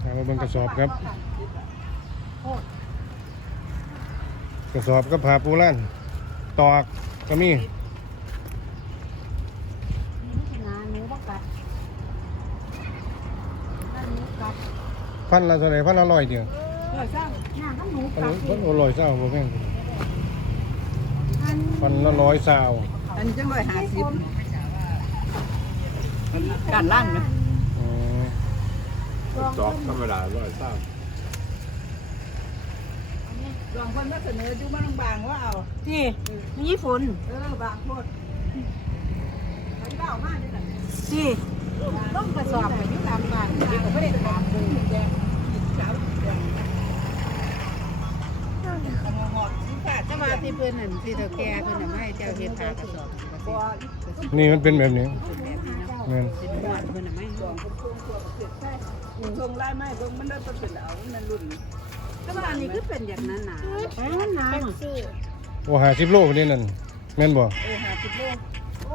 เอามาเบิ่งกระสอบครับโอ้กระสอบก็ผ่าปูล้านตอกก็มีนี่ไม่ใช่งานหนูบ่กัดอันนี้กัดพันละเท่าไหร่พันละร้อยเดียวเออสร้างงานของหนูพันกัดพันละร้อยเศร้าบ่แพงอันพันละร้อยเศร้าอันนี้จังร้อยห้าสิบการล่างนะอืม จอบธรรมดาร้อยสามลองคนมาเสนออยู่มาบางๆว่าเอาที่มีญี่ปุ่นเออบางโพดอันนี้เอามาดิจ้ะที่ต้องกระสอบไปอยู่ตามบ้านเดี๋ยวก็ไม่ได้ถามเลยแดงขีดขาวแดงเอามาหอดสิบบาทถ้ามาที่เพื่อนนั่นที่เธอแก่เพื่อนน่ะไม่ให้เจ้าเฮ็ดผากระสอบบัวนี่มันเป็นแบบนี้เป็น แบบนี้เนาะแม่นเป็นบ้านเพื่อนน่ะไม่ให้สองคนพวงตัวกับเศษใช่ทรงลายไม้เบิ่งมันได้เป็นเอามันรุ่นถ้าว่าอันนี้คือเป็นอย่างนั้นนะไปมันนานโอ้หาสิบโลนี่นั่นแม่นบ่เออหาสิบโล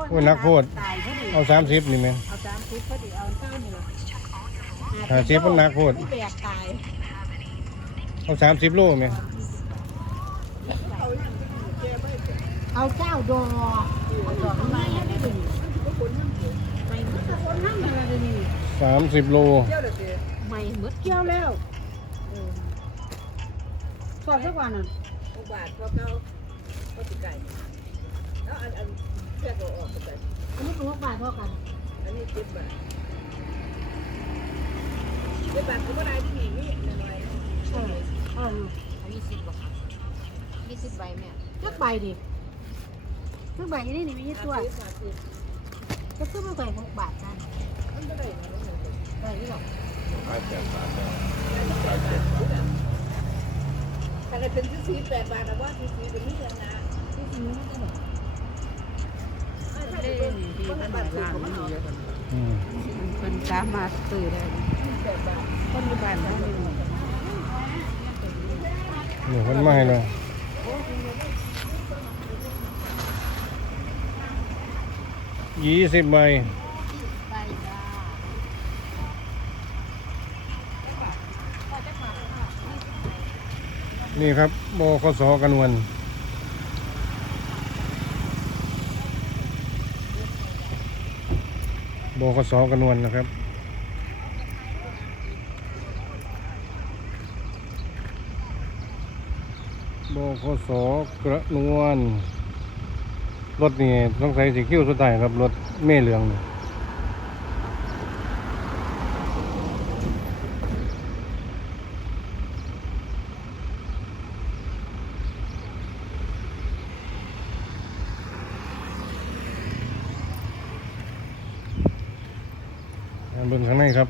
โอ้ยนักโพดตายพอดีเอาสามสิบนี่แม่นเอาสามสิบพอดีเอาเท่านี้ละหาสิบมันหนักโพดแบกตายเอาสามสิบโลแม่นเอาอย่างที่แกไม่ได้เอาเจ้าดอกเอาดอกมาให้ได้ดีไสามสิบโลเที่ยวเด็กไม่เหมือนเกี่ยวแล้วเออสอดสักวันน่ะหกบาทพอเก้าก็ติดไก่แล้วอันอันเที่ยวก็ออกไปอันนี้เป็นลูกบาทเท่ากันอันนี้สิบบาทสิบบาทก็ไม่ได้ที่นี่หน่อยเออเออยี่สิบบ่คะยี่สิบใบแม่สักใบดิสักใบนี่นี่ไม่ใช่ตัวสามสิบจะซื้อมาใส่หกบาทกันมันก็ได้นะ ได้หรือเปล่าขาแปดบาทได้ถ้าได้เป็นสี่แปดบาทนะว่าสี่สีเป็นนี่เลยนะที่จริงไม่ได้หรอกถ้าเด้ได้เป็นนี่ที่คนเพื่อนบาทร้านมัมันนเอาเยอะอืมเพิ่นสามารถซื้อได้แปดบาทคนอยู่บ้านได้เลยนี่คนมาให้เลยยี่สิบใบจ้า นี่ครับบคสกันวนบคสกันวนนะครับบคสกระนวลรถนี่ต้องใส่สีคิ้วสุดท้ายครับ รถเม่เหลืองนี่ เบิ่งข้างในครับ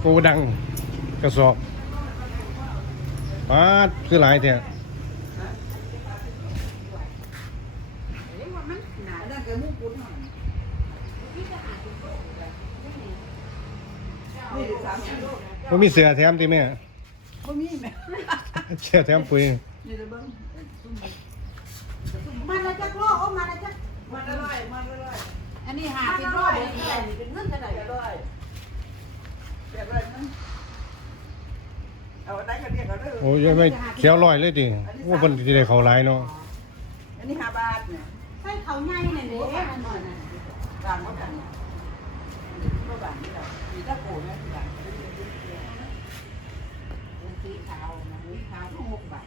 โกดังกระสอบปาดคือหลายแท้อันนั้นก็มุ่งปุ้นนี่สามสิบโลบ่มีเสือแถมติแม่บ่มีแม่เสือแถมปุ๋ยมันละจักโลโอ้มันละจักมันอร่อยมันอร่อย อันนี้หาห้าสิสิบบโลโลเลเลยยนี่เป็นเงินเท่าไหร่อร่อยอร่อยมันเอาได้ก็เรียกเอาเด้อโอ้ยไม่เขียวลอยเลยติว่าเพิ่นสิได้เข้าหลายเนาะอันนี้ห้าบาทเนี่ยใส่เขาใหญ่เนี่ยเด้มันหน่อยน่ะบางก็กันเนี่ยก็บางนี่แหละมีตะโกนนะบางสีขาวนะสีขาวหกบาท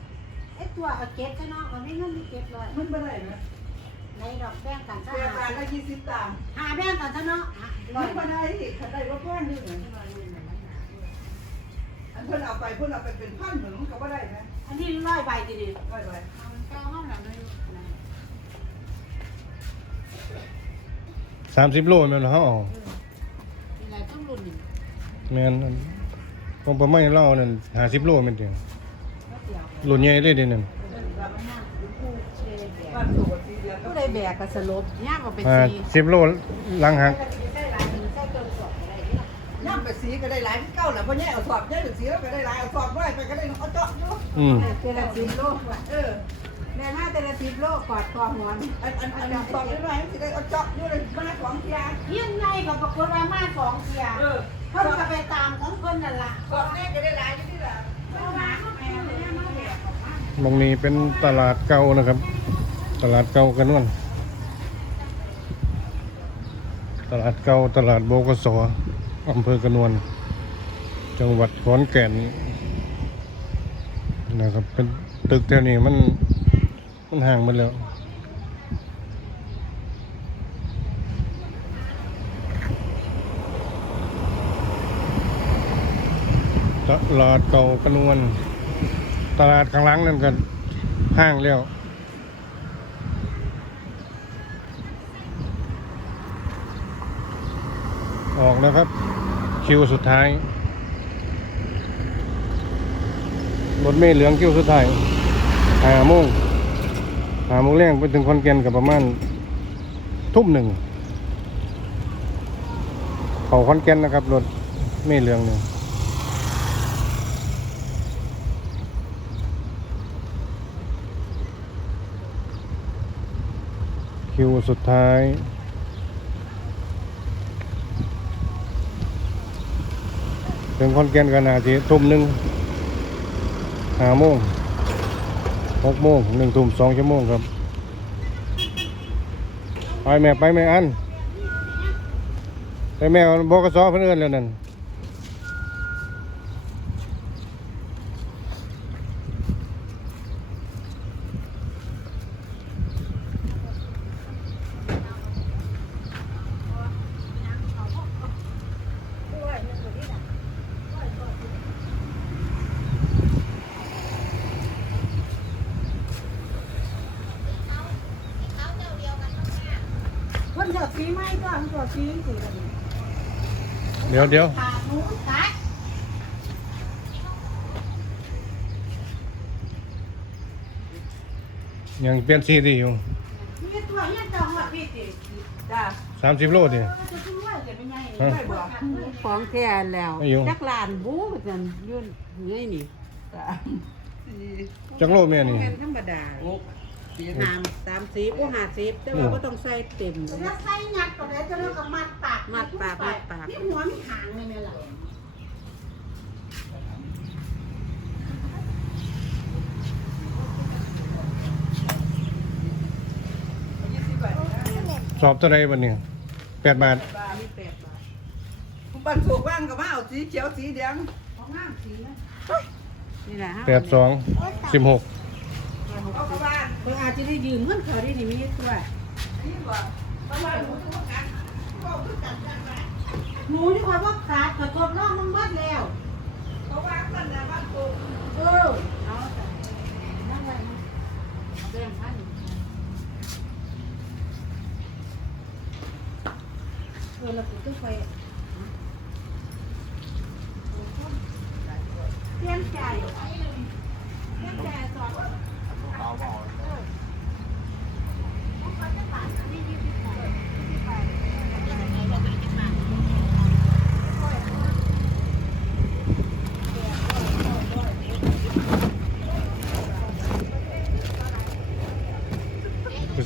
ไอ้ตัวเอาเก็บซะเนาะเอาไม่เงินมีเก็บเลยมันไม่ได้นะ ในดอกแป้งกันซะแปดบาทละยี่สิบตังค์หาแป้งกันซะเนาะร้มัอนยไม่ได้ถ้าได้ก็ก้อนนึงอันเพิ่นเอาไปเพิ่นเอาไปเป็นพันเหมือนมันก็ไม่ได้นะอันนี้ร้อยใบดีดีไม่ได้เจ้าห้องหลังเลย30โลแม่นบ่เฮาเอามีหลายต้องรุ่นนี่แม่นอันผมประมาณเรานั่น50โลแม่นติรุ่นใหญ่เลยเด้นั่นบ้านตัวสี่เดือนผู้ใด แบกก็สลบย่างก็เป็นอ่าสี10โลหลังหักย่ำไปสีก็ได้หลายเก้าแหละเพราะแย่เอาสอบแย่ถึงสีแล้วก็ได้หลายเอาสอบไว้ไปก็ได้เอาเจาะอยู่อืมเจริญสีโลเออแม่มาแต่ละสิบโลกอดคอหัวนี่อันอันอันสอบได้หน่อยสิได้เอาเจาะอยู่เลยมาสองเทียเยี่ยมไงกับปรากฏว่ามาสองเทียเออเพิ่นก็ไปตามของเพิ่นนั่นล่ะสอบแน่ก็ได้หลายอยู่นี่แหละตรงนี้เป็นตลาดเก่านะครับ ตลาดเก่ากระนวนตลาดเก่าตลาดโบกสออำเภอกระนวน จังหวัดขอนแก่นนะครับเป็นตึกแถวนี้มันมันห่างมันแล้วตลาดเก่ากระนวน ตลาดข้างหลังนั่นก็ห้างแล้ว ออกแล้วครับ คิวสุดท้ายรถเมล์เหลืองคิวสุดท้ายหาโมงหาโมงแรงไปถึงคอนแกนกับประมาณทุ่มหนึ่งเขาคอนแกนนะครับรถเมล์เหลืองเนี่ยคิวสุดท้าย ถึงคอนแกนกันนาทีทุ่มหนึ่งหาโมงหกโมงหนึ่งทุ่มสองชั่วโมงครับ ไปแม่ไปแม่อันไปแม่บอกกสอเพื่อนเอนแล้วนั่น เพิ่นเลือกสีไม้ก็เพิ่นก็สีสีแบบนี้เดี๋ยวเดี๋ยวขาหนูตัดยังเปลี่ยนสีดีอยู่มีตัวเฮียนจังหวัดพี่ติจ้าสามสิบโลดิเออจะช่วยกันเป็นไงฮะไม่บอกของแท้แล้วอายุจักลานบู๊กันยุ่นนี่นี่จ้าสี่จักโลแม่นี่เป็นธรรมดา หกสี่หามสามสิบโอ้ห้าสิบแต่ว่าก็ต้องใส่เต็มเลยแล้วใส่ยัดก็ได้จะเลิกกับมัดปากมัดปากมัดปาก นี่หัวมีหางนี่แม่ล่ะยี่สิบบาทนะสอบเท่าไรวันนี้แปดบาทบาทมีแปดบาทผมปันสูกว่างกับมาเอาสีเขียวสีแดงของงามสีนะนี่แหละฮะแปดสองสิบหก เอากระบ้านเพื่ออาจจะได้ยืมเงินเขาได้นี่มีตัวนี่บอกกระบ้านหนูจะว่ากันก็คือกันกันไปหนูที่คอยว่าขาดก็ทดลองมันเบิดแล้วเพราะว่ากันนะบ้านสูกเออเอาแต่นั่งไว้นะเอาแบ่งพันเออแล้วกูต้องไปเตรียมใจเตรียมใจสอน ไป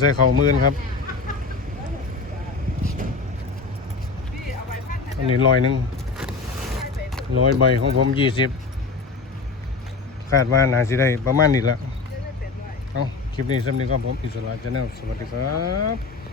ใส่เข่ามื่นครับ อันนี้ร้อยหนึ่งร้อยใบของผมยี่สิบคาดว่าน่าสิได้ประมาณนี้ละ คลิปนี้สำหรับผมอิสระชาแนลสวัสดีครับ